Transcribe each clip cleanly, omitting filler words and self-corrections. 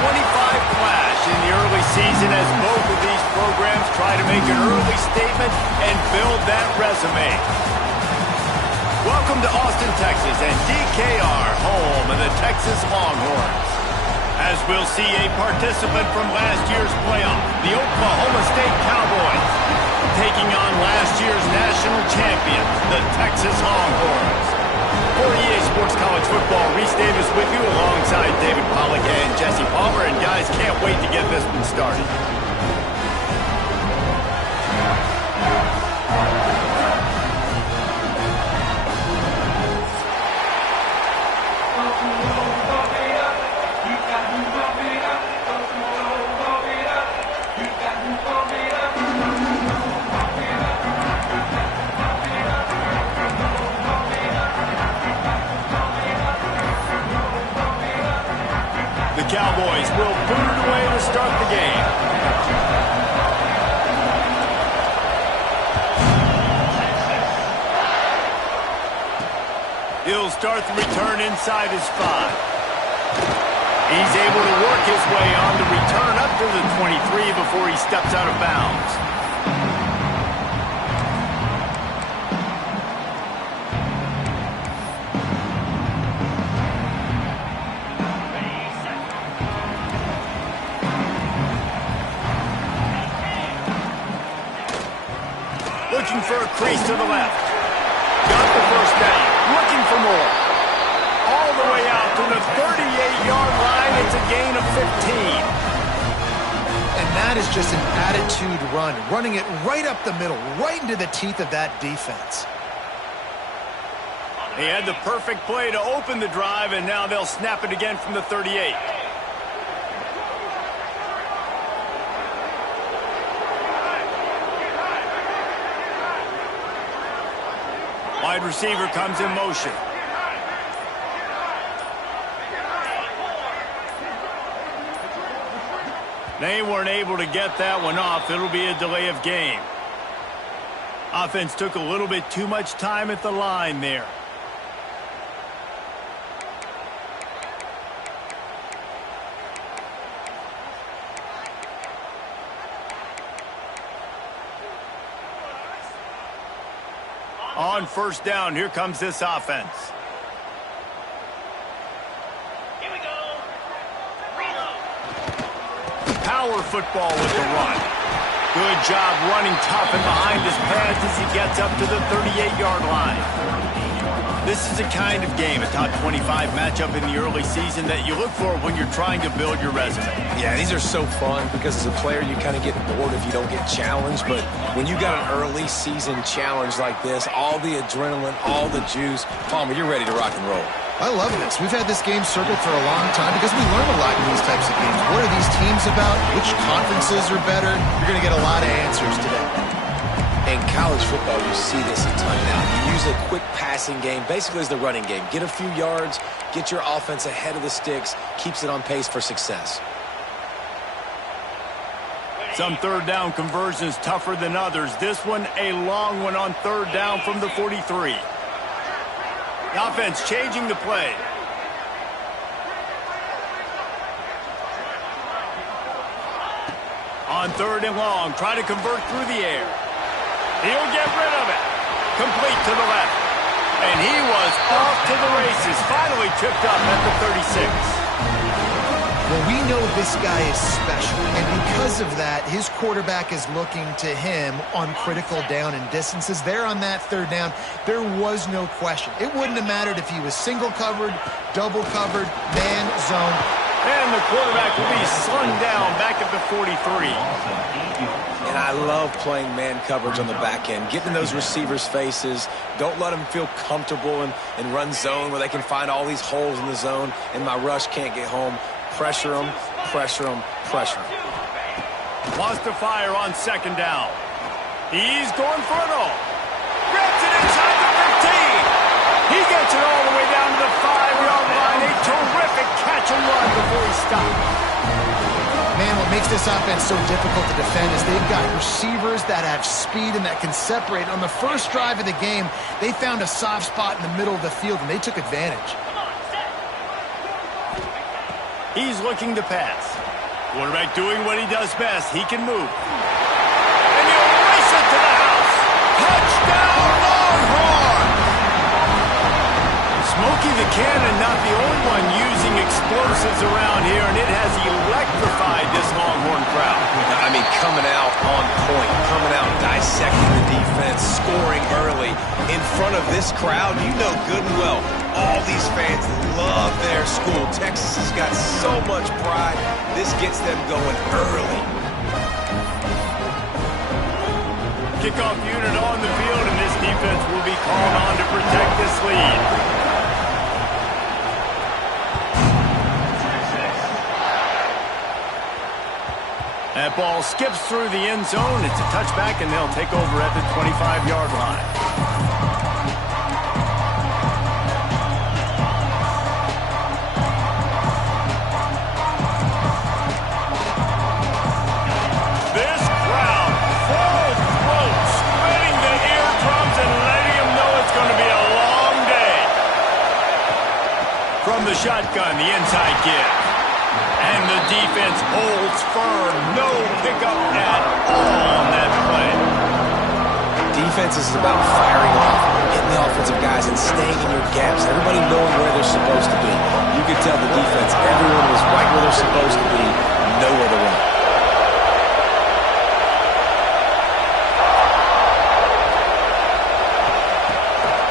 clash in the early season as both of these programs try to make an early statement and build that resume. Welcome to Austin, Texas, and DKR, home of the Texas Longhorns. As we'll see a participant from last year's playoff, the Oklahoma State Cowboys, taking on last year's national champion, the Texas Longhorns. For EA Sports College Football, Reese Davis with you alongside David Pollack and Jesse Palmer. And guys, can't wait to get this one started. Cowboys will boot it away to start the game. He'll start the return inside his 5. He's able to work his way on the return up to the 23 before he steps out of bounds. Looking for a crease to the left. Got the first down. Looking for more. All the way out to the 38-yard line. It's a gain of 15. And that is just an attitude run. Running it right up the middle, right into the teeth of that defense. He had the perfect play to open the drive, and now they'll snap it again from the 38. Wide receiver comes in motion. They weren't able to get that one off. It'll be a delay of game. Offense took a little bit too much time at the line there. On first down, here comes this offense. Here we go. Reload. Power football with the run. Good job running tough and behind his pads as he gets up to the 38-yard line. This is a kind of game, a top 25 matchup in the early season that you look for when you're trying to build your resume. Yeah, these are so fun because as a player you kind of get bored if you don't get challenged, but when you got an early season challenge like this, all the adrenaline, all the juice, Palmer, you're ready to rock and roll. I love this. We've had this game circled for a long time because we learn a lot in these types of games. What are these teams about? Which conferences are better? You're going to get a lot of answers today. In college football, you see this a ton now. You use a quick passing game, basically as the running game. Get a few yards, get your offense ahead of the sticks, keeps it on pace for success. Some third down conversions tougher than others. This one, a long one on third down from the 43. The offense changing the play. On third and long, try to convert through the air. He'll get rid of it. Complete to the left. And he was off to the races. Finally tripped up at the 36. Well, we know this guy is special, and because of that, his quarterback is looking to him on critical down and distances. There on that third down, there was no question. It wouldn't have mattered if he was single covered, double covered, man, zone. And the quarterback will be slung down back at the 43. And I love playing man coverage on the back end, getting in those receivers' faces. Don't let them feel comfortable and run zone where they can find all these holes in the zone, and my rush can't get home. Pressure them, pressure them, pressure them. Lost to fire on second down. He's going for it all. Grabs it inside the 15. He gets it all the way down to the 5-yard line. A terrific catch and run before he stopped. Man, what makes this offense so difficult to defend is they've got receivers that have speed and that can separate. On the first drive of the game, they found a soft spot in the middle of the field, and they took advantage. He's looking to pass. Quarterback doing what he does best. He can move. And he'll race it to the house. Touchdown, Longhorns! Smokey the Cannon not the only one using explosives around here, and it has electrified this Longhorn crowd. I mean, coming out on point, coming out dissecting the defense, scoring early in front of this crowd. You know good and well, all these fans love their school. Texas has got so much pride. This gets them going early. Kickoff unit on the field, and this defense will be called on to protect this lead. That ball skips through the end zone. It's a touchback, and they'll take over at the 25-yard line. This crowd, full throat, spreading the eardrums and letting them know it's going to be a long day. From the shotgun, the inside give. And the defense holds firm. No pickup at all on that play. Defense is about firing off, hitting the offensive guys, and staying in your gaps. Everybody knowing where they're supposed to be. You could tell the defense, everyone was right where they're supposed to be, nowhere to run.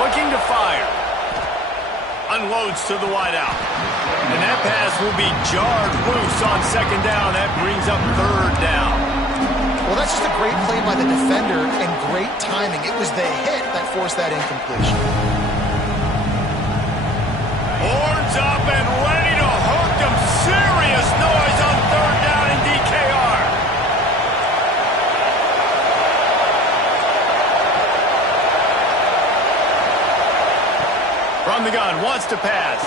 Looking to fire. Unloads to the wideout. And that pass will be jarred loose on second down. That brings up third down. Well, that's just a great play by the defender and great timing. It was the hit that forced that incompletion. Horns up and ready to hook them. Serious noise on third down in DKR. From the gun, wants to pass.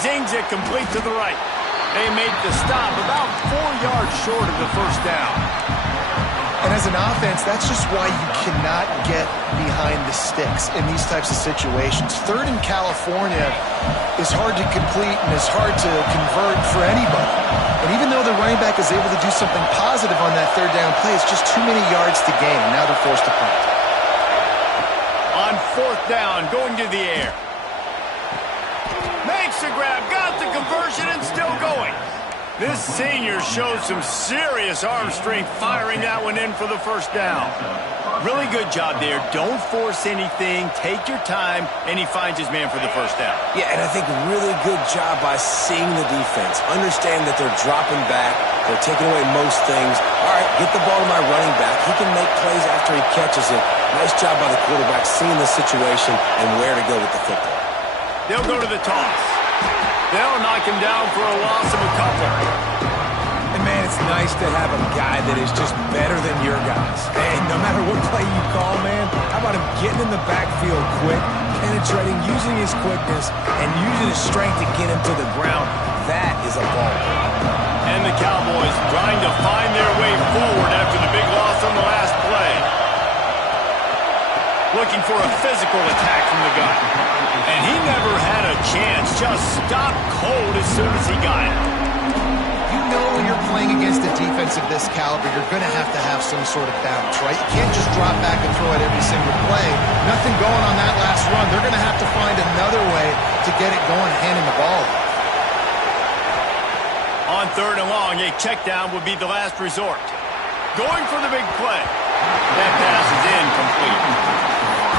Zings it complete to the right. They make the stop about 4 yards short of the first down. And as an offense, that's just why you cannot get behind the sticks in these types of situations. Third in California is hard to complete and is hard to convert for anybody. And even though the running back is able to do something positive on that third down play, it's just too many yards to gain. Now they're forced to punt. On fourth down, going to the air. Makes the grab, got the conversion, and still going. This senior shows some serious arm strength firing that one in for the first down. Really good job there. Don't force anything. Take your time, and he finds his man for the first down. Yeah, and I think really good job by seeing the defense. Understand that they're dropping back. They're taking away most things. All right, get the ball to my running back. He can make plays after he catches it. Nice job by the quarterback seeing the situation and where to go with the football. They'll go to the toss. They'll knock him down for a loss of a couple. And, man, it's nice to have a guy that is just better than your guys. And no matter what play you call, man, how about him getting in the backfield quick, penetrating, using his quickness, and using his strength to get him to the ground. That is a ball. And the Cowboys trying to find their way forward after the big loss on the last play. Looking for a physical attack from the gun. And he never had a chance. Just stopped cold as soon as he got it. You know when you're playing against a defense of this caliber, you're going to have some sort of balance, right? You can't just drop back and throw it every single play. Nothing going on that last run. They're going to have to find another way to get it going, handing the ball. On third and long, a check down would be the last resort. Going for the big play. That pass is incomplete.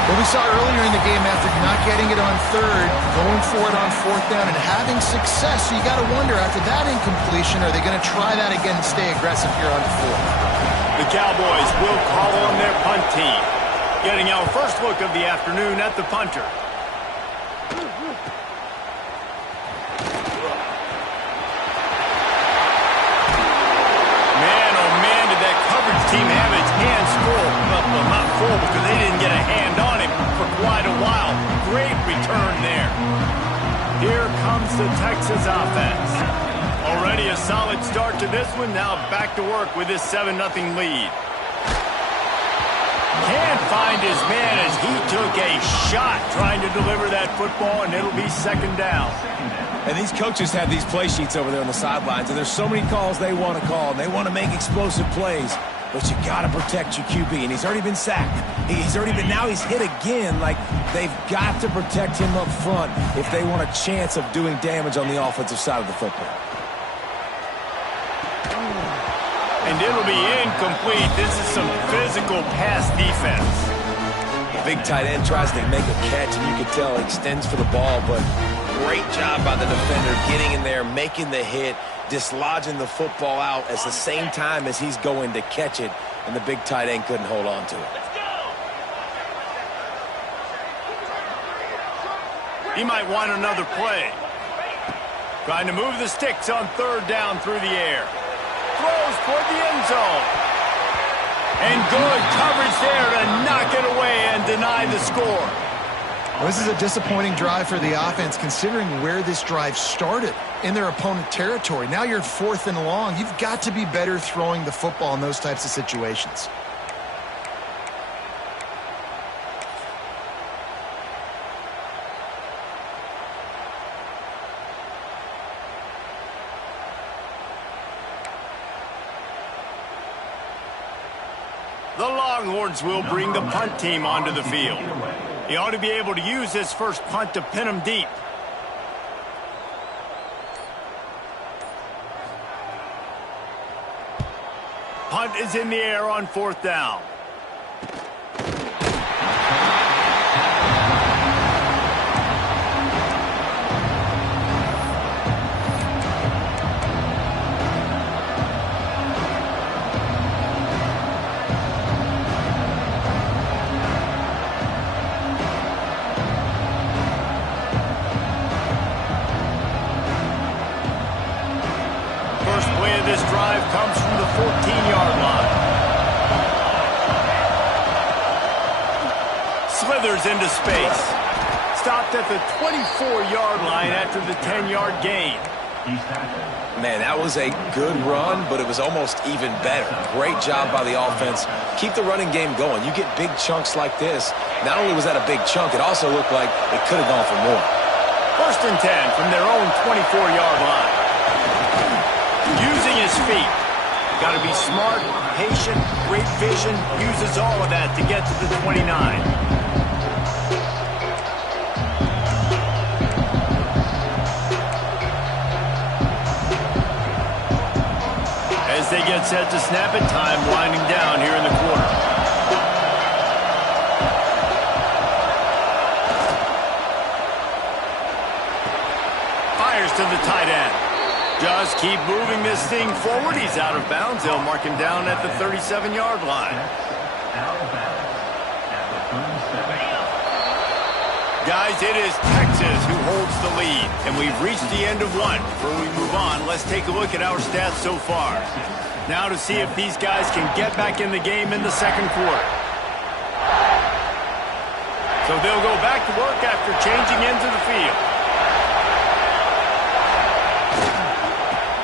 Well, we saw earlier in the game after not getting it on third, going for it on fourth down and having success. So you got to wonder, after that incompletion, are they going to try that again and stay aggressive here on fourth? The Cowboys will call on their punt team. Getting our first look of the afternoon at the punter. Team have its hands full, well, not full because they didn't get a hand on him for quite a while. Great return there. Here comes the Texas offense. Already a solid start to this one. Now back to work with this 7-0 lead. Can't find his man as he took a shot trying to deliver that football, and it'll be second down. And these coaches have these play sheets over there on the sidelines, and there's so many calls they want to call, and they want to make explosive plays. But you got to protect your QB, and he's already been sacked. Now he's hit again. Like, they've got to protect him up front if they want a chance of doing damage on the offensive side of the football. And it'll be incomplete. This is some physical pass defense. Big tight end tries to make a catch, and you can tell he extends for the ball, but great job by the defender getting in there, making the hit, dislodging the football out at the same time as he's going to catch it, and the big tight end couldn't hold on to it. He might want another play. Trying to move the sticks on third down through the air. Throws toward the end zone. And good coverage there to knock it away and deny the score. Well, this is a disappointing drive for the offense considering where this drive started in their opponent territory. Now you're 4th and long. You've got to be better throwing the football in those types of situations. The Longhorns will bring the punt team onto the field. He ought to be able to use his first punt to pin him deep. Punt is in the air on 4th down. This drive comes from the 14-yard line. Slithers into space. Stopped at the 24-yard line after the 10-yard gain. Man, that was a good run, but it was almost even better. Great job by the offense. Keep the running game going. You get big chunks like this. Not only was that a big chunk, it also looked like it could have gone for more. 1st and 10 from their own 24-yard line. Using his feet. Got to be smart, patient, great vision. Uses all of that to get to the 29. As they get set to snap it, time winding down here in the quarter. Fires to the tight end. Just keep moving this thing forward. He's out of bounds. They'll mark him down at the 37-yard line. Guys, it is Texas who holds the lead, and we've reached the end of one. Before we move on, let's take a look at our stats so far. Now to see if these guys can get back in the game in the second quarter. So they'll go back to work after changing into the field.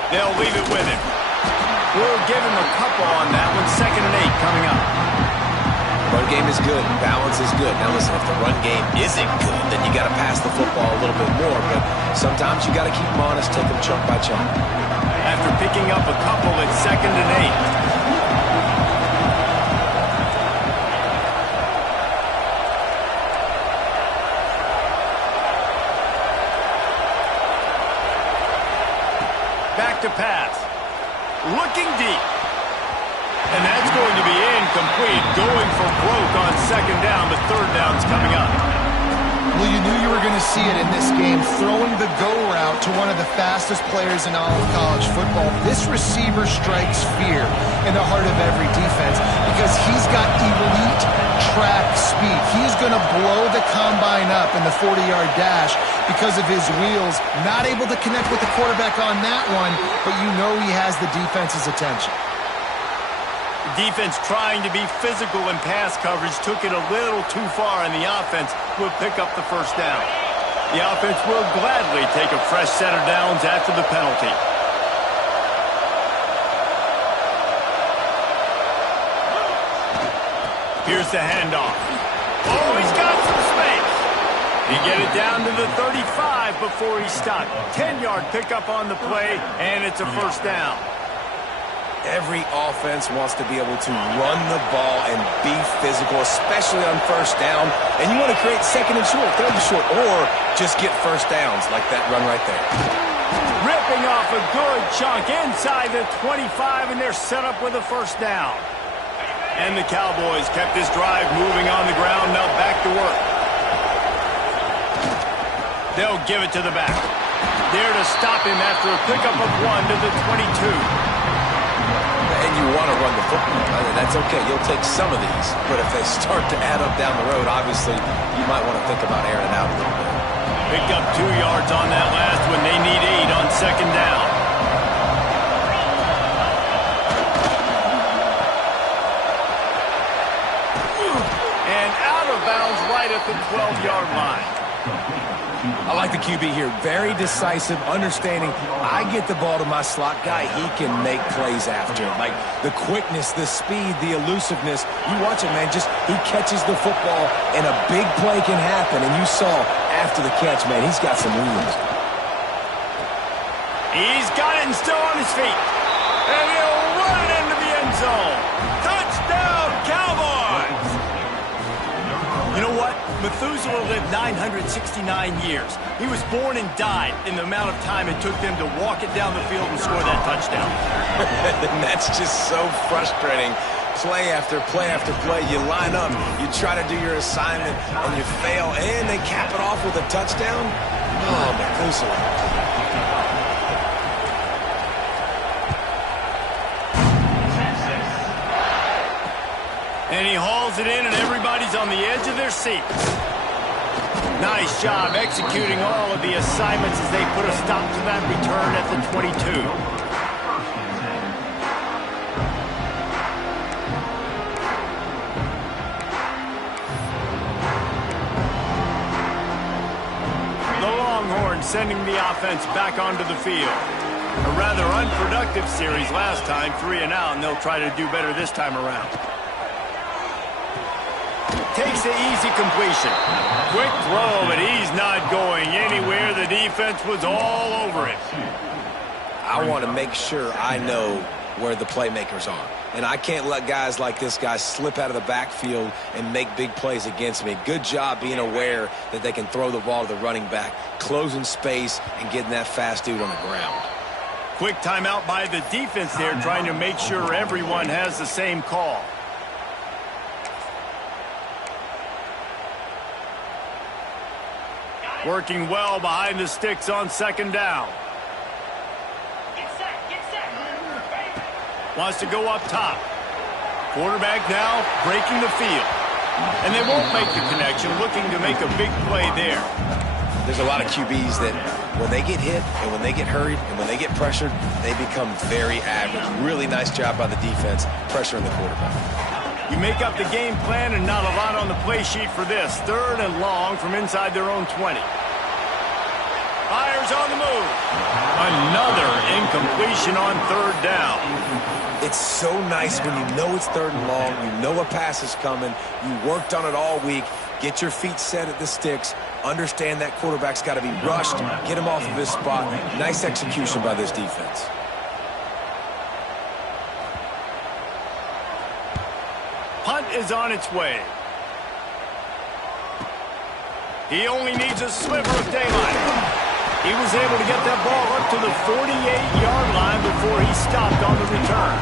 They'll leave it with him. We'll give him a couple on that one. 2nd and 8 coming up. Run game is good. Balance is good. Now listen, if the run game isn't good, then you got to pass the football a little bit more. But sometimes you got to keep them honest, take them chunk by chunk. After picking up a couple, it's 2nd and 8. Back to pass. Looking deep. And that's going to be incomplete. Going for broke on 2nd down, but 3rd down's coming up. Well, you knew you were going to see it in this game, throwing the go route to one of the fastest players in all of college football. This receiver strikes fear in the heart of every defense because he's got elite track speed. He's going to blow the combine up in the 40-yard dash because of his wheels. Not able to connect with the quarterback on that one, but you know he has the defense's attention. Defense trying to be physical in pass coverage took it a little too far, and the offense will pick up the 1st down. The offense will gladly take a fresh set of downs after the penalty. Here's the handoff. Oh, he's got some space. He get it down to the 35 before he stopped. 10-yard pickup on the play, and it's a first down. Every offense wants to be able to run the ball and be physical, especially on first down. And you want to create second and short, third and short, or just get first downs like that run right there. Ripping off a good chunk inside the 25, and they're set up with a first down. And the Cowboys kept this drive moving on the ground. Now back to work. They'll give it to the back. There to stop him after a pickup of 1 to the 22. And you want to run the football. That's okay. You'll take some of these. But if they start to add up down the road, obviously, you might want to think about airing it out a little bit. Picked up 2 yards on that last one. They need 8 on second down. And out of bounds right at the 12-yard line. I like the QB here. Very decisive, understanding I get the ball to my slot guy. He can make plays after it. Like the quickness, the speed, the elusiveness. You watch it, man. Just he catches the football and a big play can happen. And you saw after the catch, man, he's got some wheels. He's got it and still on his feet. And he'll run it into the end zone. Touchdown, Cowboys! You know what? Methuselah lived 969 years. He was born and died in the amount of time it took them to walk it down the field and score that touchdown. And that's just so frustrating. Play after play after play. You line up, you try to do your assignment, and you fail, and they cap it off with a touchdown? Oh, Methuselah. And he hauls it in, and everybody's on the edge of their seats. Nice job executing all of the assignments as they put a stop to that return at the 22. The Longhorns sending the offense back onto the field. A rather unproductive series last time, 3 and out, and they'll try to do better this time around. Takes the easy completion. Quick throw, but he's not going anywhere. The defense was all over him. I want to make sure I know where the playmakers are. And I can't let guys like this guy slip out of the backfield and make big plays against me. Good job being aware that they can throw the ball to the running back, closing space, and getting that fast dude on the ground. Quick timeout by the defense there, trying to make sure everyone has the same call. Working well behind the sticks on second down. Get set. Ready. Wants to go up top. Quarterback now breaking the field. And they won't make the connection, looking to make a big play there. There's a lot of QBs that when they get hit and when they get hurried and when they get pressured, they become very average. Really nice job by the defense, pressuring the quarterback. You make up the game plan and not a lot on the play sheet for this. 3rd and long from inside their own 20. Fires on the move. Another incompletion on 3rd down. It's so nice when you know it's 3rd and long, you know a pass is coming, you worked on it all week, get your feet set at the sticks, understand that quarterback's got to be rushed, get him off of his spot. Nice execution by this defense. Punt is on its way. He only needs a sliver of daylight. He was able to get that ball up to the 48-yard line before he stopped on the return.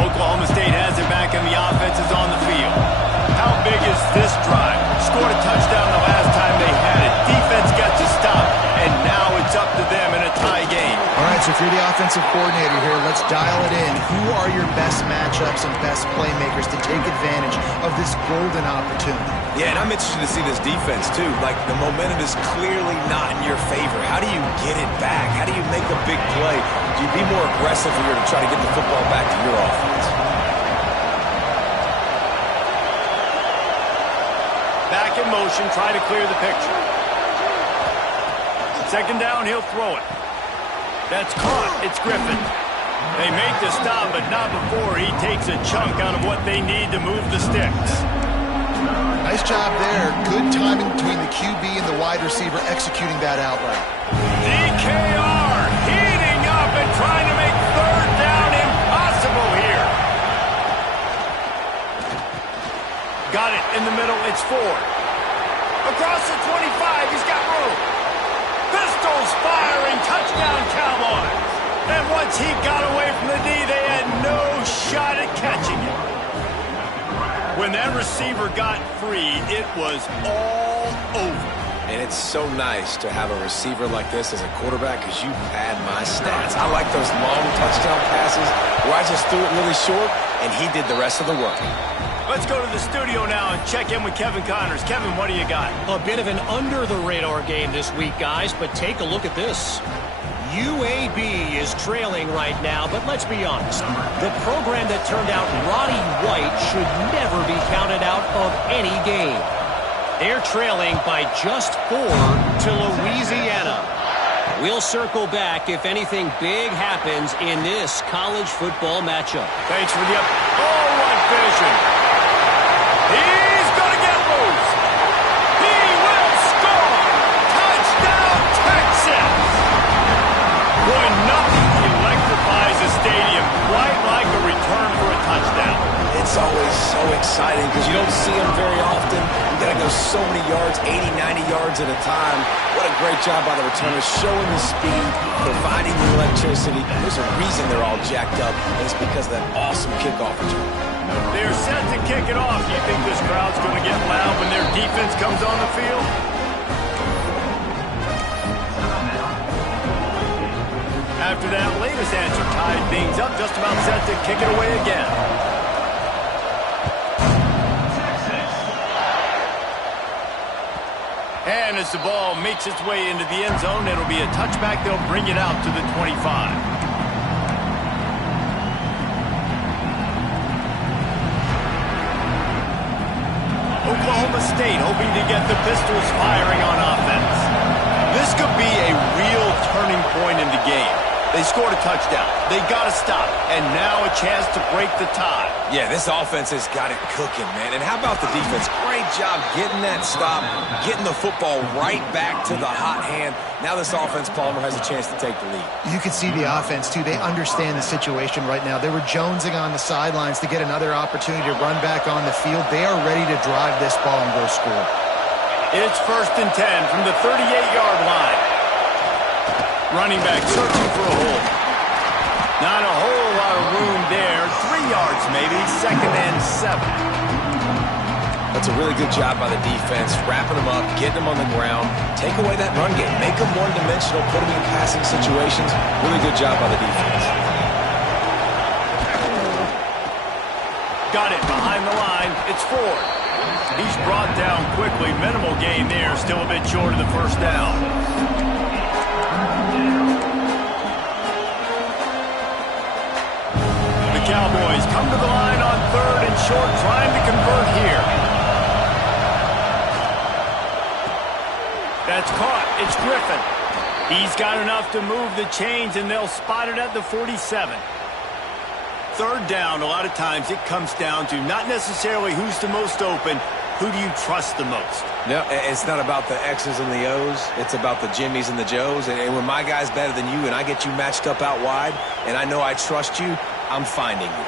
Oklahoma State has it back and the offense is on the field. How big is this drive? Scored a touchdown the last time they had it. Defense got to stop, and now it's up to them in a tie game. All right, so if you're the offensive coordinator here, let's dial it in. Who are your best matchups and best playmakers to take advantage of this golden opportunity? Yeah, and I'm interested to see this defense, too. Like, the momentum is clearly not in your favor. How do you get it back? How do you make a big play? Do you be more aggressive here to try to get the football back to your offense? Back in motion, try to clear the picture. Second down, he'll throw it. That's caught. It's Griffin. They make the stop, but not before he takes a chunk out of what they need to move the sticks. Nice job there. Good timing between the QB and the wide receiver executing that out route. DKR heating up and trying to make third down impossible here. Got it in the middle. It's Ford. Across the 25, he's got room. Pistols firing, touchdown Cowboys. And once he got away from the D, they had no shot at catching it. When that receiver got free, it was all over. And it's so nice to have a receiver like this as a quarterback because you pad my stats. I like those long touchdown passes where I just threw it really short and he did the rest of the work. Let's go to the studio now and check in with Kevin Connors. Kevin, what do you got? A bit of an under-the-radar game this week, guys, but take a look at this. UAB is trailing right now, but let's be honest. The program that turned out Roddy White should never be counted out of any game. They're trailing by just 4 to Louisiana. We'll circle back if anything big happens in this college football matchup. Thanks for the up. Oh, what vision. He's going to get loose. He will score. Touchdown, Texas. Boy, nothing electrifies a stadium quite like a return for a touchdown. It's always so exciting because you don't see them very often. You got to go so many yards, 80, 90 yards at a time. What a great job by the returners, showing the speed, providing the electricity. There's a reason they're all jacked up, and it's because of that awesome kickoff return. They're set to kick it off. You think this crowd's going to get loud when their defense comes on the field? After that latest answer tied things up, just about set to kick it away again. And as the ball makes its way into the end zone, it'll be a touchback. They'll bring it out to the 25. Oklahoma State hoping to get the Pistols firing on offense. This could be a real turning point in the game. They scored a touchdown. They got to stop. And now a chance to break the tie. Yeah, this offense has got it cooking, man. And how about the defense? Great job getting that stop, getting the football right back to the hot hand. Now this offense, Palmer, has a chance to take the lead. You can see the offense, too. They understand the situation right now. They were jonesing on the sidelines to get another opportunity to run back on the field. They are ready to drive this ball and go score. It's 1st and 10 from the 38-yard line. Running back searching for a hole. Not a whole lot of room there. 3 yards maybe. 2nd and 7. That's a really good job by the defense, wrapping them up, getting them on the ground, take away that run game, make them one-dimensional, put them in passing situations. Really good job by the defense. Got it behind the line. It's Ford. He's brought down quickly. Minimal gain there. Still a bit short of the first down. The Cowboys come to the line on 3rd and short, trying to convert here. That's caught. It's Griffin. He's got enough to move the chains, and they'll spot it at the 47. 3rd down, a lot of times it comes down to not necessarily who's the most open, who do you trust the most? No, it's not about the X's and the O's. It's about the Jimmies and the Joes. And when my guy's better than you and I get you matched up out wide and I know I trust you, I'm finding you.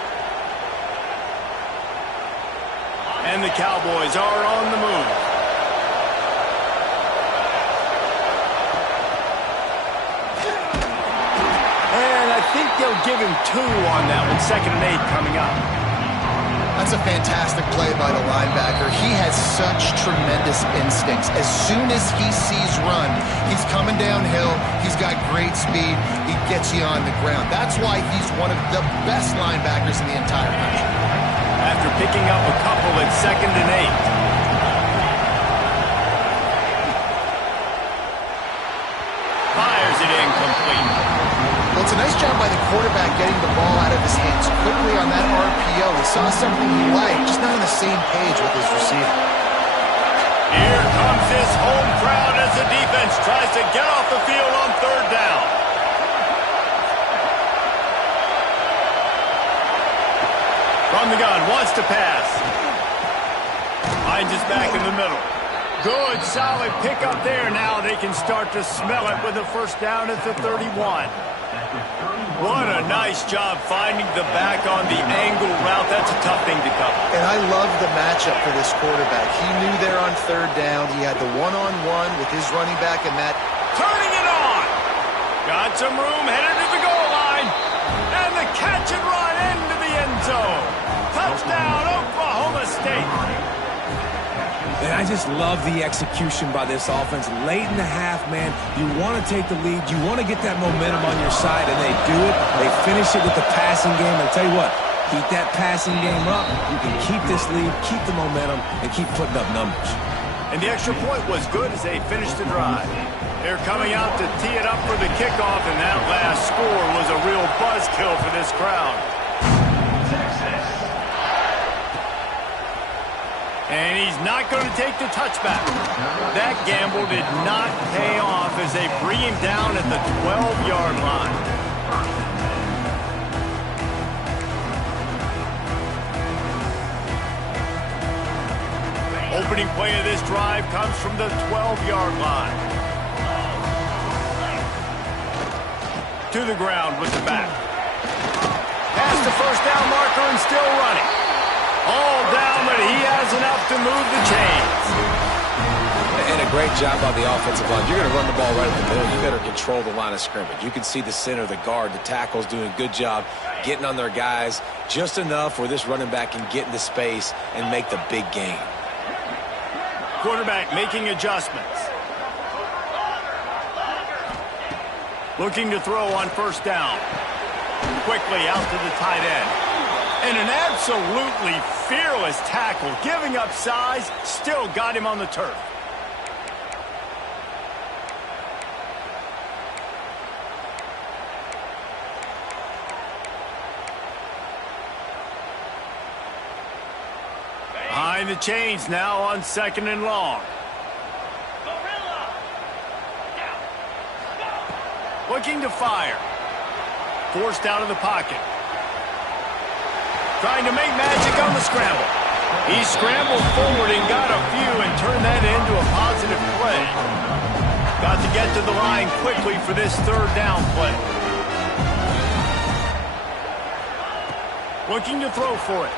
And the Cowboys are on the move. And I think they'll give him 2 on that one. 2nd and 8 coming up. That's a fantastic play by the linebacker. He has such tremendous instincts. As soon as he sees run, he's coming downhill. He's got great speed. He gets you on the ground. That's why he's one of the best linebackers in the entire country. After picking up a couple at 2nd and 8. Fires it incomplete. Well, it's a nice job by the quarterback getting the ball out of his hands quickly on that RPO. He saw something he liked, just not on the same page with his receiver. Here comes this home crowd as the defense tries to get off the field on third down. From the gun, wants to pass. Finds his back in the middle. Good, solid pickup there. Now they can start to smell it with a first down at the 31. What a nice job finding the back on the angle route. That's a tough thing to cover. And I love the matchup for this quarterback. He knew there on third down. He had the one-on-one with his running back and that. Turning it on. Got some room, headed to the goal line. And the catch and run into the end zone. Touchdown, Oklahoma State. And I just love the execution by this offense. Late in the half, man, you want to take the lead. You want to get that momentum on your side, and they do it. They finish it with the passing game. And I'll tell you what, keep that passing game up. You can keep this lead, keep the momentum, and keep putting up numbers. And the extra point was good as they finished the drive. They're coming out to tee it up for the kickoff, and that last score was a real buzzkill for this crowd. And he's not going to take the touchback. That gamble did not pay off as they bring him down at the 12-yard line. Opening play of this drive comes from the 12-yard line. To the ground with the back. Past the first down marker and still running. All down, but he has enough to move the chains. And a great job by the offensive line. You're going to run the ball right in the middle. You better control the line of scrimmage. You can see the center, the guard, the tackles doing a good job getting on their guys just enough where this running back can get into space and make the big gain. Quarterback making adjustments. Looking to throw on first down. Quickly out to the tight end. And an absolutely fearless tackle, giving up size, still got him on the turf. Behind the chains now on second and long. Looking to fire. Forced out of the pocket. Trying to make magic on the scramble. He scrambled forward and got a few and turned that into a positive play. Got to get to the line quickly for this third down play. Looking to throw for it.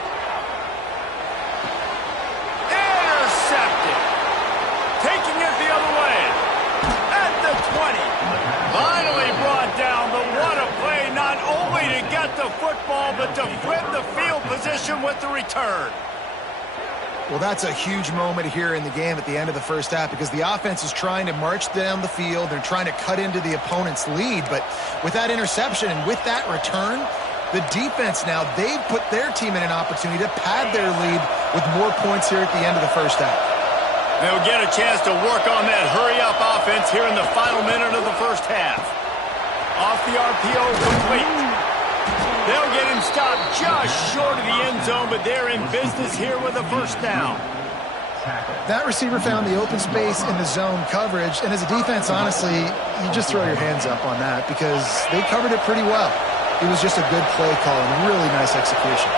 Intercepted. Taking it the other way. At the 20. Finally brought down, but what a play, not only to get the football, but to flip the field position with the return. Well, that's a huge moment here in the game at the end of the first half because the offense is trying to march down the field. They're trying to cut into the opponent's lead, but with that interception and with that return, the defense now, they've put their team in an opportunity to pad their lead with more points here at the end of the first half. They'll get a chance to work on that hurry-up offense here in the final minute of the first half. Off the RPO, complete. They'll get him stopped just short of the end zone, but they're in business here with a first down. That receiver found the open space in the zone coverage, and as a defense, honestly, you just throw your hands up on that because they covered it pretty well. It was just a good play call and really nice execution.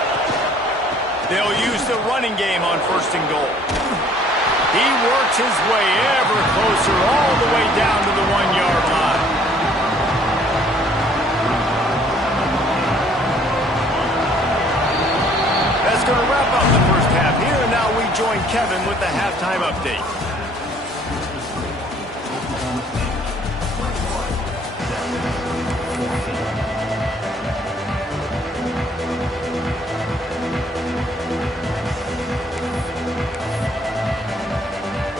They'll use the running game on first and goal. He works his way ever closer all the way down to the 1-yard line. That's going to wrap up the first half here, and now we join Kevin with the halftime update.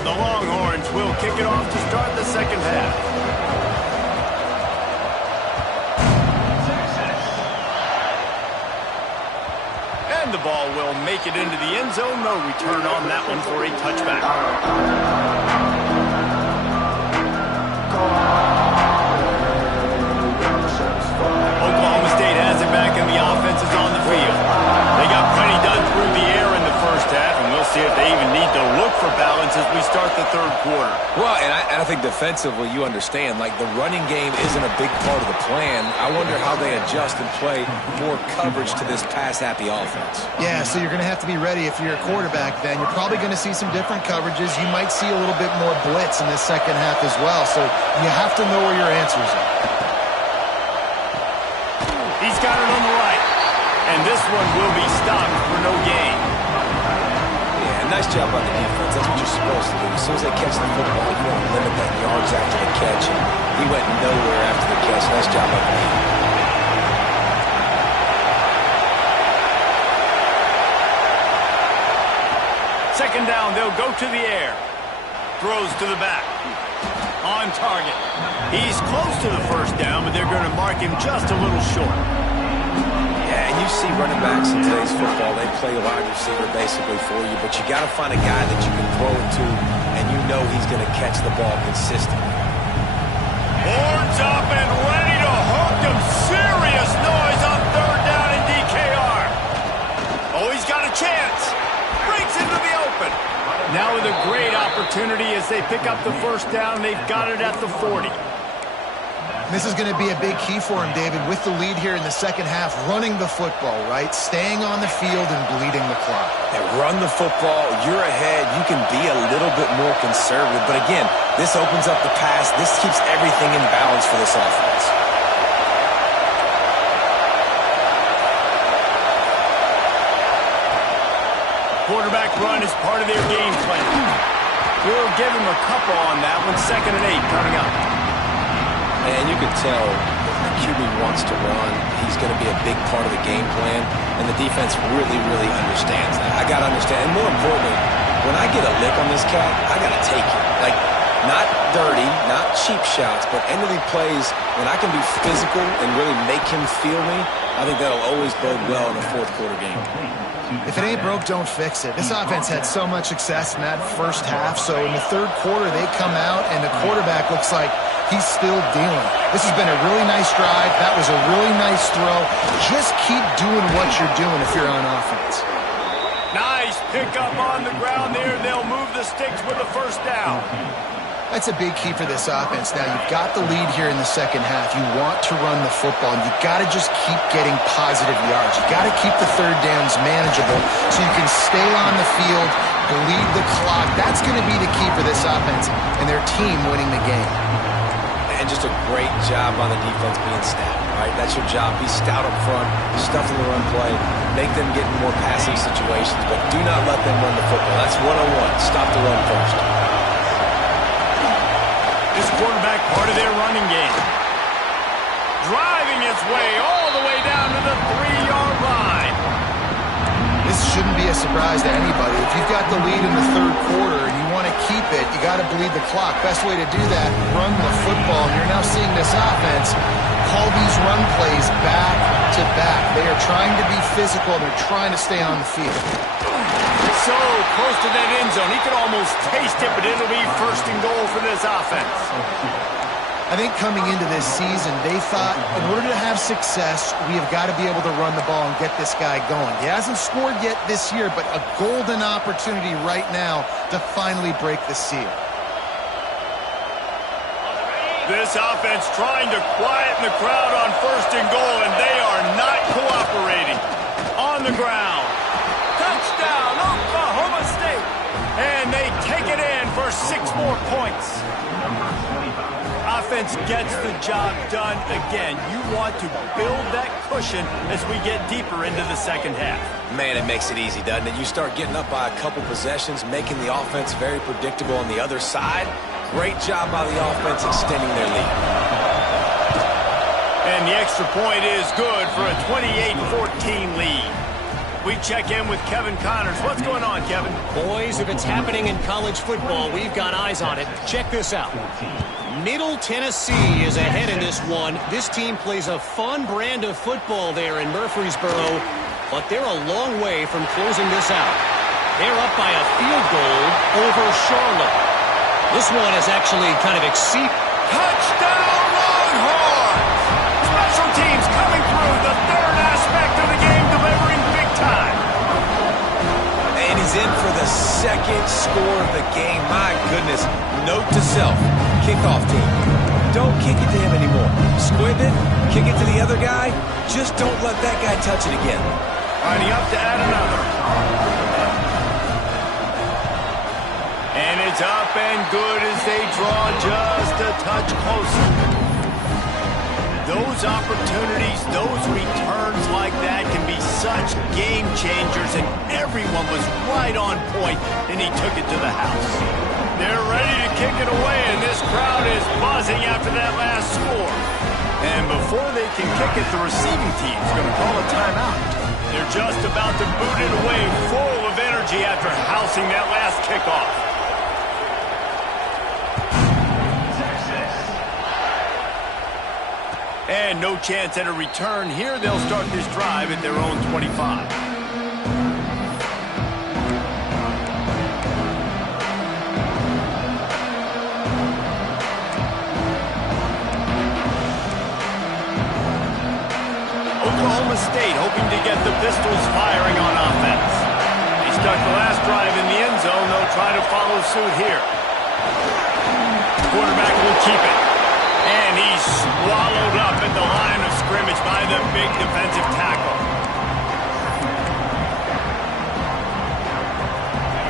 The Longhorns will kick it off to start the second half. And the ball will make it into the end zone. No return on that one for a touchback. Oklahoma State has it back and the offense is on the field. They got plenty done through the air in the first half, and we'll see if they even need to look for balance as we start start the third quarter. Well, and I think defensively, you understand, like the running game isn't a big part of the plan. I wonder how they adjust and play more coverage to this pass-happy offense. Yeah, so you're going to have to be ready if you're a quarterback then. You're probably going to see some different coverages. You might see a little bit more blitz in the second half as well, so you have to know where your answers are. He's got it on the right, and this one will be stopped for no gain. Nice job on the defense. That's what you're supposed to do. As soon as they catch the football, you want to limit that yards after the catch. And he went nowhere after the catch. Nice job on the defense. Second down, they'll go to the air. Throws to the back. On target. He's close to the first down, but they're going to mark him just a little short. Yeah, and you see running backs in today's football, they play a wide receiver basically for you, but you got to find a guy that you can throw it to, and you know he's going to catch the ball consistently. Horns up and ready to hook them. Serious noise on third down in DKR. Oh, he's got a chance. Breaks into the open. Now with a great opportunity as they pick up the first down. They've got it at the 40. This is going to be a big key for him, David, with the lead here in the second half, running the football, right? Staying on the field and bleeding the clock. And run the football, you're ahead, you can be a little bit more conservative. But again, this opens up the pass. This keeps everything in balance for this offense. Quarterback run is part of their game plan. We'll give him a couple on that one. 2nd and 8 coming up. And you can tell the QB wants to run. He's going to be a big part of the game plan, and the defense really, really understands that. I got to understand, and more importantly, when I get a lick on this cat, I got to take it. Like, not dirty, not cheap shots, but end-of-the plays when I can be physical and really make him feel me, I think that'll always bode well in a fourth quarter game. If it ain't broke, don't fix it. This offense had so much success in that first half, so in the third quarter, they come out, and the quarterback looks like he's still dealing. This has been a really nice drive. That was a really nice throw. Just keep doing what you're doing if you're on offense. Nice pickup on the ground there. They'll move the sticks with the first down. That's a big key for this offense. Now, you've got the lead here in the second half. You want to run the football, and you've got to just keep getting positive yards. You've got to keep the third downs manageable so you can stay on the field, bleed the clock. That's going to be the key for this offense and their team winning the game. And just a great job on the defense being stout, right? That's your job. Be stout up front, stuff in the run play, make them get in more passing situations, but do not let them run the football. That's 101. Stop the run first. This quarterback part of their running game. Driving his way all the way down to the 3-yard line. This shouldn't be a surprise to anybody. If you've got the lead in the third quarter and you want to keep it, you got to bleed the clock. Best way to do that, run the football. And you're now seeing this offense call these run plays back to back. They are trying to be physical. They're trying to stay on the field. So close to that end zone. He could almost taste it, but it'll be 1st and goal for this offense. I think coming into this season, they thought in order to have success, we have got to be able to run the ball and get this guy going. He hasn't scored yet this year, but a golden opportunity right now to finally break the seal. This offense trying to quieten the crowd on 1st and goal, and they are not cooperating. On the ground. Touchdown, Oklahoma State. And they take it in for 6 more points. Offense gets the job done again. You want to build that cushion as we get deeper into the second half. Man, it makes it easy, doesn't it? You start getting up by a couple possessions, making the offense very predictable on the other side. Great job by the offense extending their lead. And the extra point is good for a 28-14 lead. We check in with Kevin Connors. What's going on, Kevin? Boys, if it's happening in college football, we've got eyes on it. Check this out. Middle Tennessee is ahead in this one. This team plays a fun brand of football there in Murfreesboro, but they're a long way from closing this out. They're up by a field goal over Charlotte. This one is actually kind of exceed. Touchdown, Longhorns! Special teams coming through, the third aspect of the game, delivering big time. And he's in for the second score of the game. My goodness. Note to self, kickoff team. Don't kick it to him anymore. Squib it, kick it to the other guy. Just don't let that guy touch it again. Lining up to add another. And it's up and good as they draw just a touch closer. Those opportunities, those returns like that can be such game changers, and everyone was right on point, and he took it to the house. They're ready to kick it away, and this crowd is buzzing after that last score. And before they can kick it, the receiving team's going to call a timeout. They're just about to boot it away, full of energy after housing that last kickoff. And no chance at a return here. They'll start this drive at their own 25. Oklahoma State hoping to get the Pistols firing on offense. They stuck the last drive in the end zone. They'll try to follow suit here. The quarterback will keep it. And he's swallowed up at the line of scrimmage by the big defensive tackle.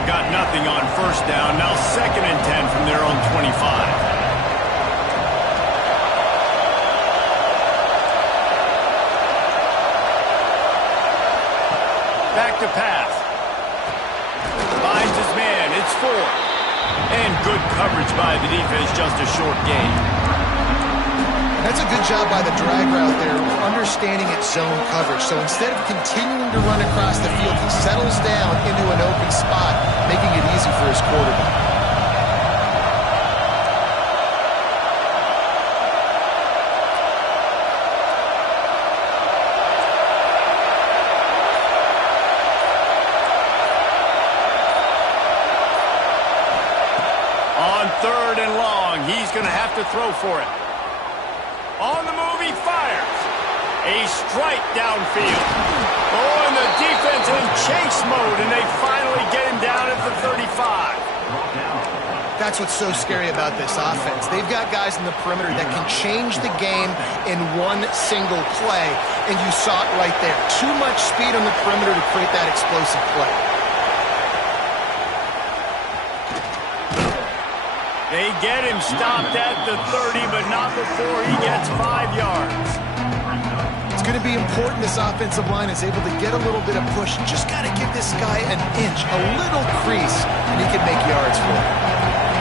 Got nothing on first down. Now 2nd and 10 from their own 25. Back to pass. Finds his man. It's 4. And good coverage by the defense. Just a short gain. That's a good job by the drag route there, understanding its zone coverage. So instead of continuing to run across the field, he settles down into an open spot, making it easy for his quarterback. On 3rd and long, he's going to have to throw for it. On the move, he fires. A strike downfield. Oh, and the defense in chase mode, and they finally get him down at the 35. That's what's so scary about this offense. They've got guys in the perimeter that can change the game in one single play, and you saw it right there. Too much speed on the perimeter to create that explosive play. They get him stopped at the 30, but not before he gets 5 yards. It's going to be important this offensive line is able to get a little bit of push. Just got to give this guy an inch, a little crease, and he can make yards for it.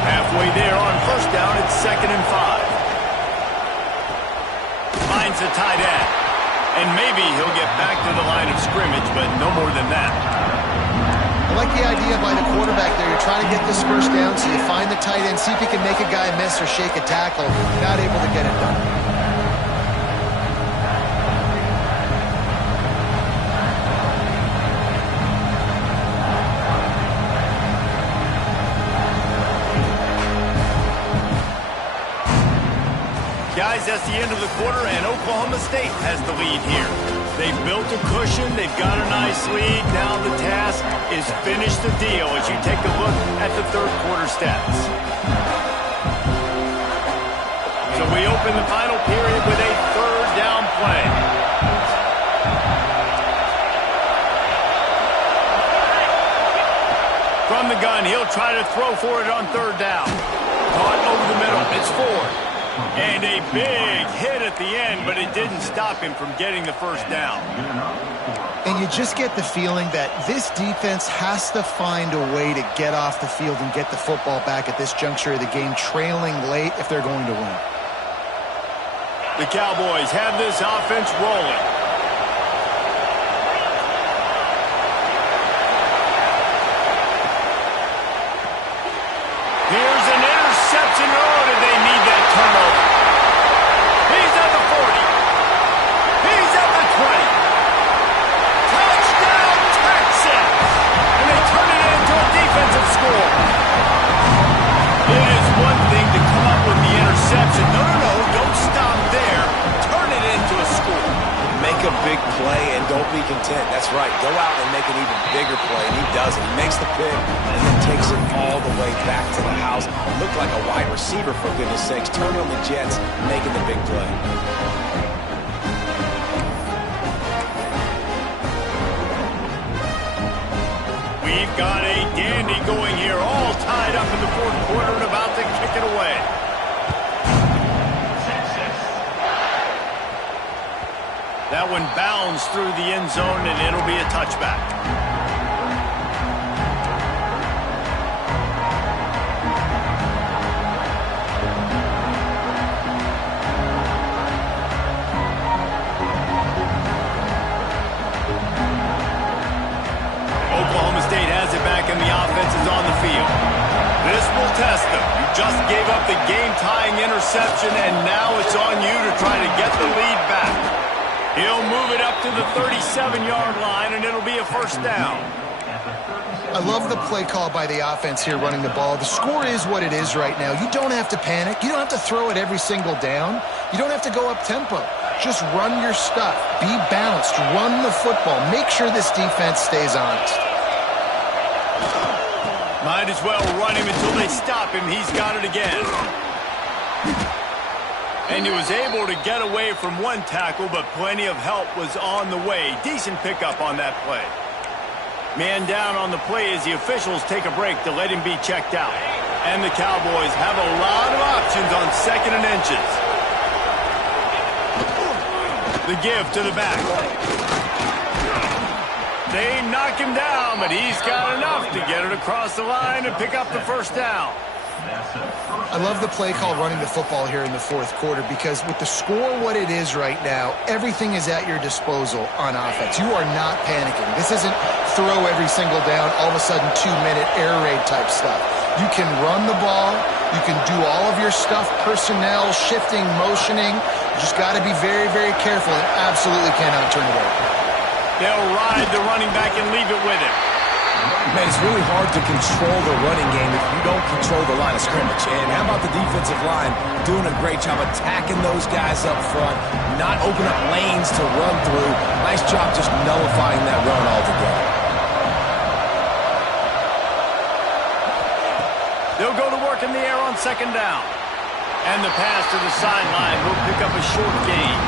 Halfway there on first down, it's 2nd and 5. Finds the tight end. And maybe he'll get back to the line of scrimmage, but no more than that. I like the idea by the quarterback there. You're trying to get this first down, so you find the tight end, see if he can make a guy miss or shake a tackle. Not able to get it done. Guys, that's the end of the quarter, and Oklahoma State has the lead here. They've built a cushion. They've got a nice lead. Now the task is finish the deal as you take a look at the 3rd quarter stats. So we open the final period with a 3rd down play. From the gun, he'll try to throw for it on 3rd down. Caught over the middle. It's Ford. And a big hit at the end, but it didn't stop him from getting the first down. And you just get the feeling that this defense has to find a way to get off the field and get the football back at this juncture of the game, trailing late if they're going to win. The Cowboys have this offense rolling. Here's an interception. Oh, did they need that turnover? He's at the 40. He's at the 20. Touchdown, Texas! And they turn it into a defensive score. It is one thing to come up with the interception. No, don't stop there. Turn it into a score. Make a play and don't be content. That's right. Go out and make an even bigger play, and he does it. He makes the pick and then takes it all the way back to the house. Looked like a wide receiver, for goodness sakes. Turn on the Jets, making the big play. We've got a dandy going here, all tied up in the fourth quarter and about to kick it away. That one bounds through the end zone, and it'll be a touchback. Oklahoma State has it back, and the offense is on the field. This will test them. You just gave up the game-tying interception, and now it's on you to try to get the lead back. He'll move it up to the 37-yard line, and it'll be a first down. I love the play call by the offense here running the ball. The score is what it is right now. You don't have to panic. You don't have to throw it every single down. You don't have to go up tempo. Just run your stuff. Be balanced. Run the football. Make sure this defense stays honest. Might as well run him until they stop him. He's got it again. And he was able to get away from one tackle, but plenty of help was on the way. Decent pickup on that play. Man down on the play as the officials take a break to let him be checked out. And the Cowboys have a lot of options on 2nd and inches. The give to the back. They knock him down, but he's got enough to get it across the line and pick up the first down. I love the play call running the football here in the fourth quarter because with the score what it is right now, everything is at your disposal on offense. You are not panicking. This isn't throw every single down, all of a sudden 2-minute air raid type stuff. You can run the ball. You can do all of your stuff, personnel, shifting, motioning. You just got to be very, very careful and absolutely cannot turn it over. They'll ride the running back and leave it with him. Man, it's really hard to control the running game if you don't control the line of scrimmage. And how about the defensive line doing a great job attacking those guys up front, not open up lanes to run through. Nice job just nullifying that run altogether. They'll go to work in the air on 2nd down. And the pass to the sideline will pick up a short gain.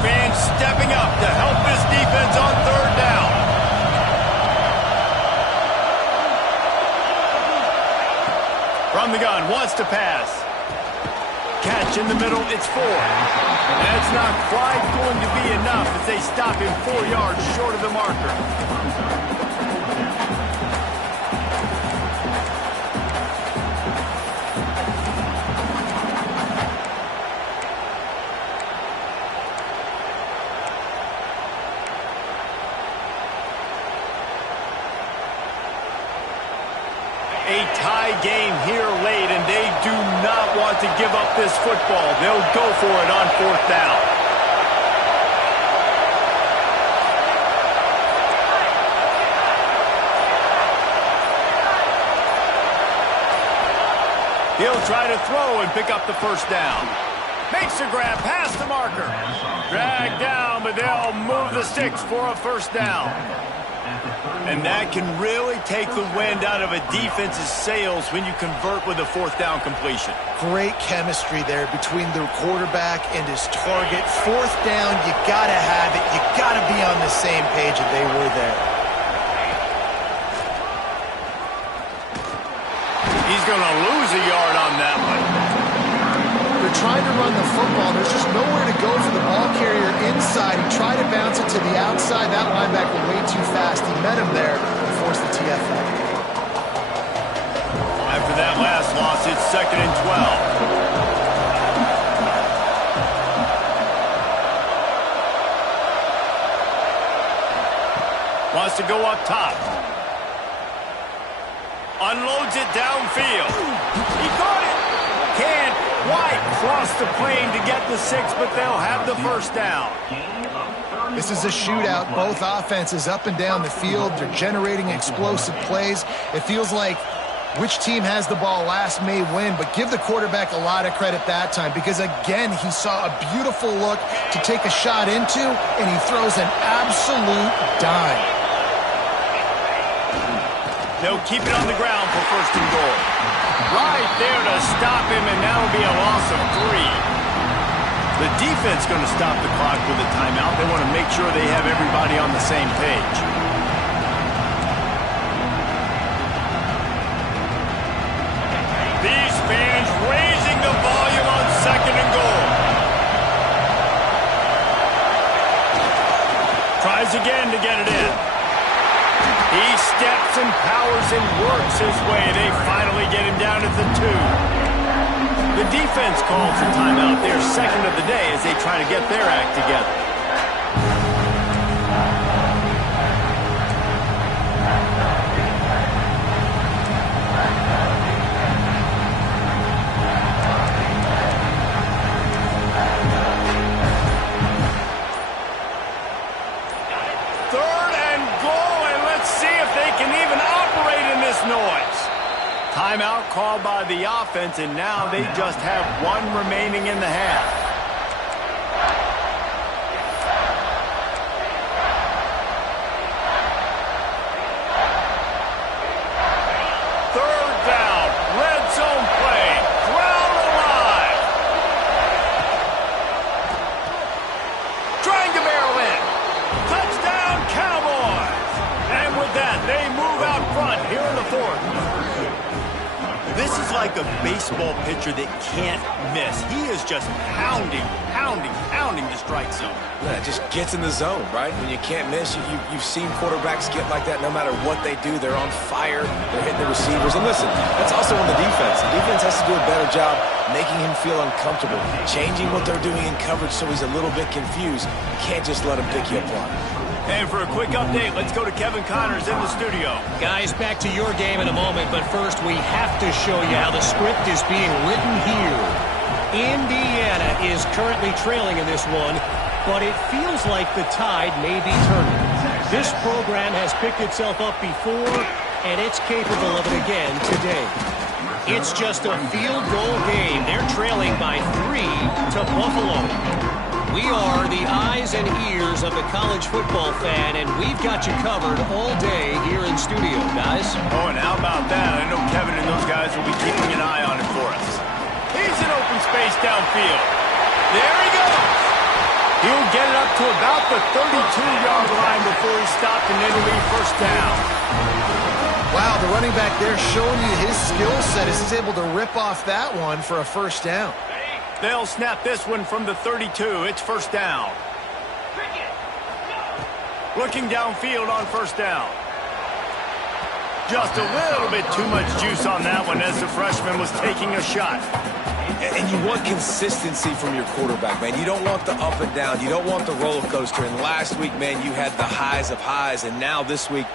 Fans stepping up to help this defense on 3rd down. From the gun, wants to pass. Catch in the middle, it's 4. That's not quite going to be enough as they stop him 4 yards short of the marker. A tie game here late, and they do not want to give up this football. They'll go for it on 4th down. He'll try to throw and pick up the first down. Makes a grab past the marker. Dragged down, but they'll move the sticks for a first down. And that can really take the wind out of a defense's sails when you convert with a 4th down completion. Great chemistry there between the quarterback and his target. 4th down, you got to have it. You got to be on the same page, and they were there. He's going to lose a yard on that one. They're trying to run the football. There's just nowhere to go for the ball carrier inside. He tried to bounce it to the outside. That linebacker way too fast. He met him there and forced the TFL. After that last loss, it's 2nd and 12. Wants to go up top. Unloads it downfield. He caught it. Can't quite cross the plane to get the 6, but they'll have the first down. This is a shootout. Both offenses up and down the field. They're generating explosive plays. It feels like which team has the ball last may win, but give the quarterback a lot of credit that time because, again, he saw a beautiful look to take a shot into, and he throws an absolute dime. They'll keep it on the ground for first and goal. Right there to stop him, and that'll be a loss of 3. The defense going to stop the clock with a timeout. They want to make sure they have everybody on the same page. These fans raising the volume on second and goal. Tries again to get it in. He steps and powers and works his way. They finally get him down at the 2. The defense calls a timeout, their second of the day, as they try to get their act together. Noise. Timeout called by the offense, and now they just have 1 remaining in the half. Third down, red zone play, ground alive. Trying to barrel in. Touchdown, Cowboys. And with that, they move out front here in the 4th. This is like a baseball pitcher that can't miss. He is just pounding the strike zone. Yeah, it just gets in the zone, right? When you can't miss, you've seen quarterbacks get like that no matter what they do. They're on fire. They're hitting the receivers. And listen, that's also on the defense. The defense has to do a better job making him feel uncomfortable, changing what they're doing in coverage so he's a little bit confused. You can't just let him pick you apart. And for a quick update, let's go to Kevin Connors in the studio. Guys, back to your game in a moment, but first we have to show you how the script is being written here. Indiana is currently trailing in this one, but it feels like the tide may be turning. This program has picked itself up before, and it's capable of it again today. It's just a field goal game. They're trailing by 3 to Buffalo. We are the eyes and ears of the college football fan, and we've got you covered all day here in studio, guys. Oh, and how about that? I know Kevin and those guys will be keeping an eye on it for us. He's in open space downfield. There he goes. He'll get it up to about the 32-yard line before he's stopped, and it'll be first down. Wow, the running back there showing you his skill set as he's able to rip off that one for a first down. They'll snap this one from the 32. It's first down. Looking downfield on first down. Just a little bit too much juice on that one as the freshman was taking a shot. And you want consistency from your quarterback, man. You don't want the up and down. You don't want the roller coaster. And last week, man, you had the highs of highs. And now this week,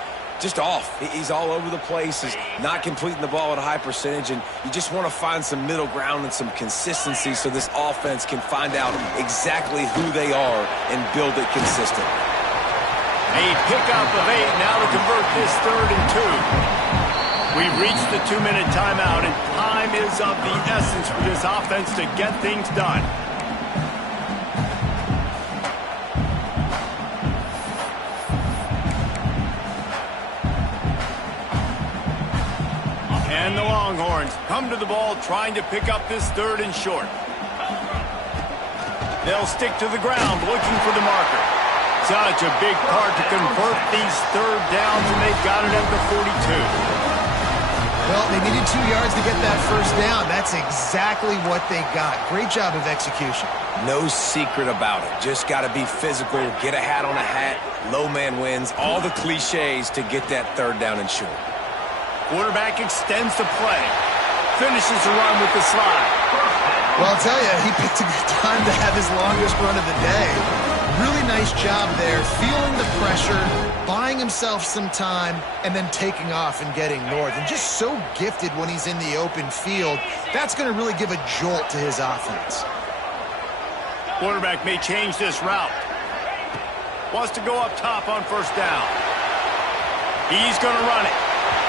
just off. He's all over the place. He's not completing the ball at a high percentage, and you just want to find some middle ground and some consistency so this offense can find out exactly who they are and build it consistent. A pickup of 8 now to convert this 3rd and 2. We've reached the 2-minute timeout, and time is of the essence for this offense to get things done. And the Longhorns come to the ball trying to pick up this 3rd and short. They'll stick to the ground looking for the marker. Such a big part to convert these 3rd downs, and they've got it at the 42. Well, they needed 2 yards to get that first down. That's exactly what they got. Great job of execution. No secret about it. Just got to be physical, get a hat on a hat, low man wins, all the cliches to get that 3rd down and short. Quarterback extends the play. Finishes the run with the slide. Well, I'll tell you, he picked a good time to have his longest run of the day. Really nice job there, feeling the pressure, buying himself some time, and then taking off and getting north. And just so gifted when he's in the open field. That's going to really give a jolt to his offense. Quarterback may change this route. Wants to go up top on first down. He's going to run it.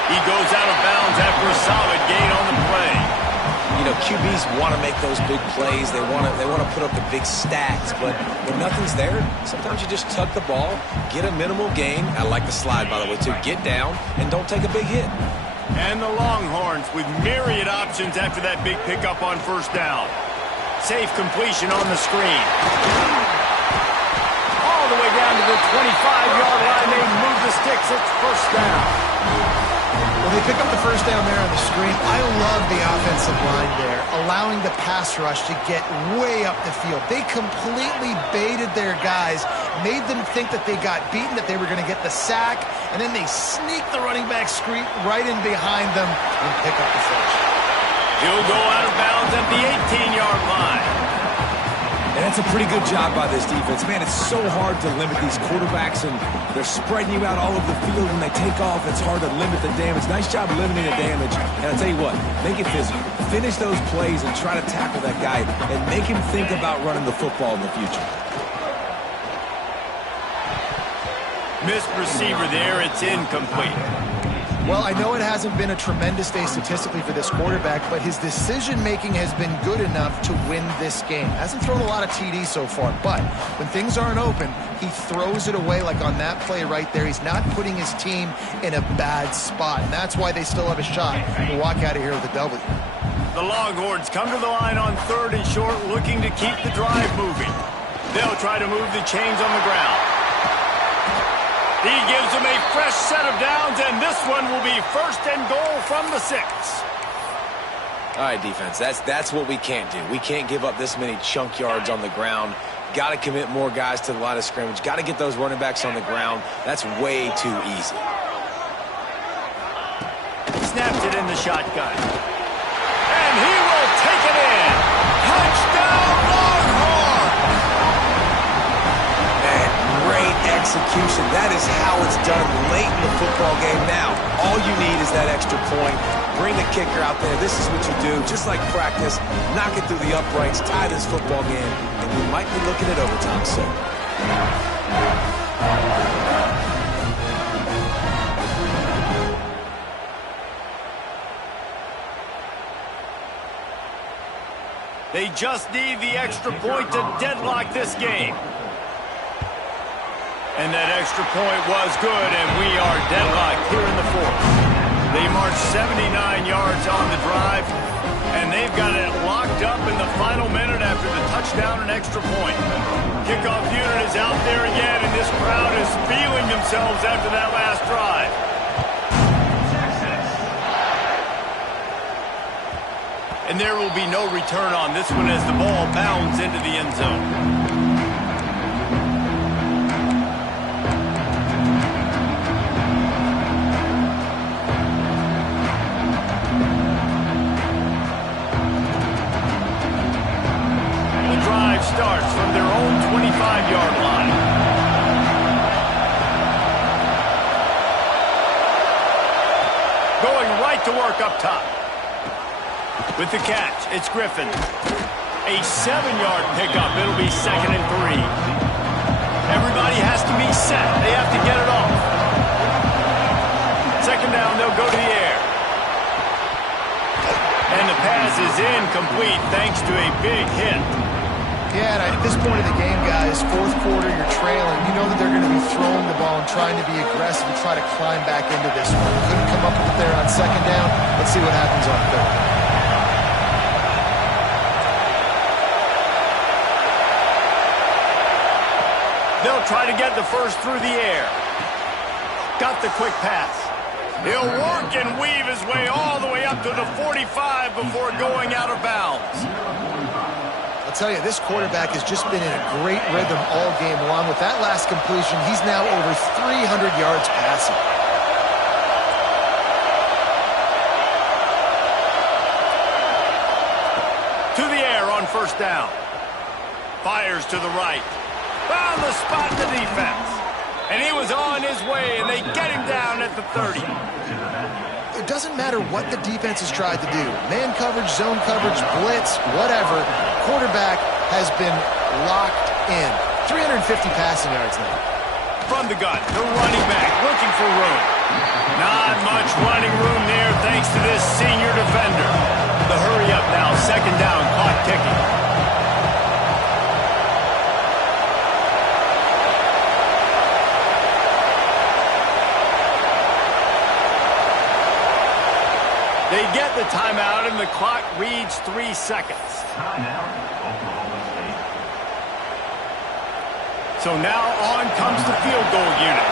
He goes out of bounds after a solid gain on the play. You know, QBs want to make those big plays. They want to put up the big stats. But when nothing's there, sometimes you just tuck the ball, get a minimal gain. I like the slide, by the way, too. Get down and don't take a big hit. And the Longhorns with myriad options after that big pickup on first down. Safe completion on the screen. All the way down to the 25-yard line. They move the sticks. It's first down. Well, they pick up the first down there on the screen. I love the offensive line there, allowing the pass rush to get way up the field. They completely baited their guys, made them think that they got beaten, that they were going to get the sack, and then they sneak the running back screen right in behind them and pick up the first. He'll go out of bounds at the 18-yard line. And that's a pretty good job by this defense. Man, it's so hard to limit these quarterbacks, and they're spreading you out all over the field. When they take off, it's hard to limit the damage. Nice job limiting the damage. And I'll tell you what, make it physical. Finish those plays and try to tackle that guy and make him think about running the football in the future. Missed receiver there. It's incomplete. Well, I know it hasn't been a tremendous day statistically for this quarterback, but his decision-making has been good enough to win this game. Hasn't thrown a lot of TDs so far, but when things aren't open, he throws it away like on that play right there. He's not putting his team in a bad spot, and that's why they still have a shot to walk out of here with a W. The Longhorns come to the line on 3rd and short, looking to keep the drive moving. They'll try to move the chains on the ground. He gives them a fresh set of downs, and this one will be 1st and goal from the 6. All right, defense, that's what we can't do. We can't give up this many chunk yards on the ground. Got to commit more guys to the line of scrimmage. Got to get those running backs on the ground. That's way too easy. Snaps it in the shotgun. And he will take it in. Touchdown, Longhorns! Great execution. That is how it's done late in the football game. Now, all you need is that extra point. Bring the kicker out there. This is what you do. Just like practice, knock it through the uprights, tie this football game, and we might be looking at overtime soon. They just need the extra point to deadlock this game. And that extra point was good, and we are deadlocked here in the 4th. They marched 79 yards on the drive, and they've got it locked up in the final minute after the touchdown and extra point. Kickoff unit is out there again, and this crowd is feeling themselves after that last drive. And there will be no return on this one as the ball bounds into the end zone. Starts from their own 25-yard line. Going right to work up top. With the catch, it's Griffin. A 7-yard pickup. It'll be 2nd and 3. Everybody has to be set. They have to get it off. 2nd down, they'll go to the air. And the pass is incomplete thanks to a big hit. Yeah, and at this point of the game, guys, 4th quarter, you're trailing. You know that they're going to be throwing the ball and trying to be aggressive and try to climb back into this one. Couldn't come up with it there on 2nd down. Let's see what happens on 3rd. They'll try to get the first through the air. Got the quick pass. He'll work and weave his way all the way up to the 45 before going out of bounds. I'll tell you, this quarterback has just been in a great rhythm all game long. With that last completion, he's now over 300 yards passing. To the air on 1st down. Fires to the right. Found the spot in the defense. And he was on his way, and they get him down at the 30. It doesn't matter what the defense has tried to do. Man coverage, zone coverage, blitz, whatever. Quarterback has been locked in. 350 passing yards now. from the gun. The running back looking for room. Not much running room there thanks to this senior defender. The hurry up now, second down, clock ticking. They get the timeout, and the clock reads 3 seconds. Timeout, Oklahoma State. So now on comes the field goal unit.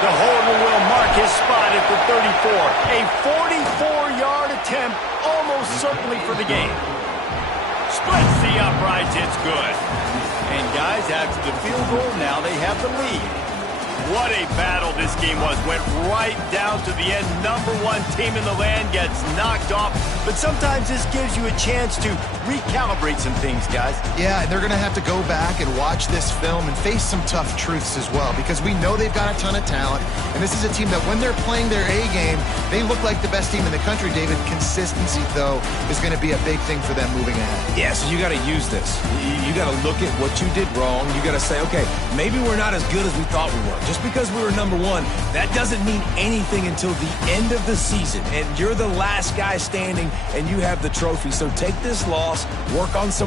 The holder will mark his spot at the 34. A 44-yard attempt, almost certainly for the game. Splits the uprights, it's good. And guys, after the field goal, now they have the lead. What a battle this game was. Went right down to the end. Number one team in the land gets knocked off. But sometimes this gives you a chance to recalibrate some things, guys. Yeah, and they're going to have to go back and watch this film and face some tough truths as well, because we know they've got a ton of talent. And this is a team that when they're playing their A game, they look like the best team in the country, David. Consistency, though, is going to be a big thing for them moving ahead. Yeah, so you got to use this. You got to look at what you did wrong. You got to say, okay, maybe we're not as good as we thought we were. Just because we were number one, that doesn't mean anything until the end of the season. And you're the last guy standing, and you have the trophy. So take this loss, work on some of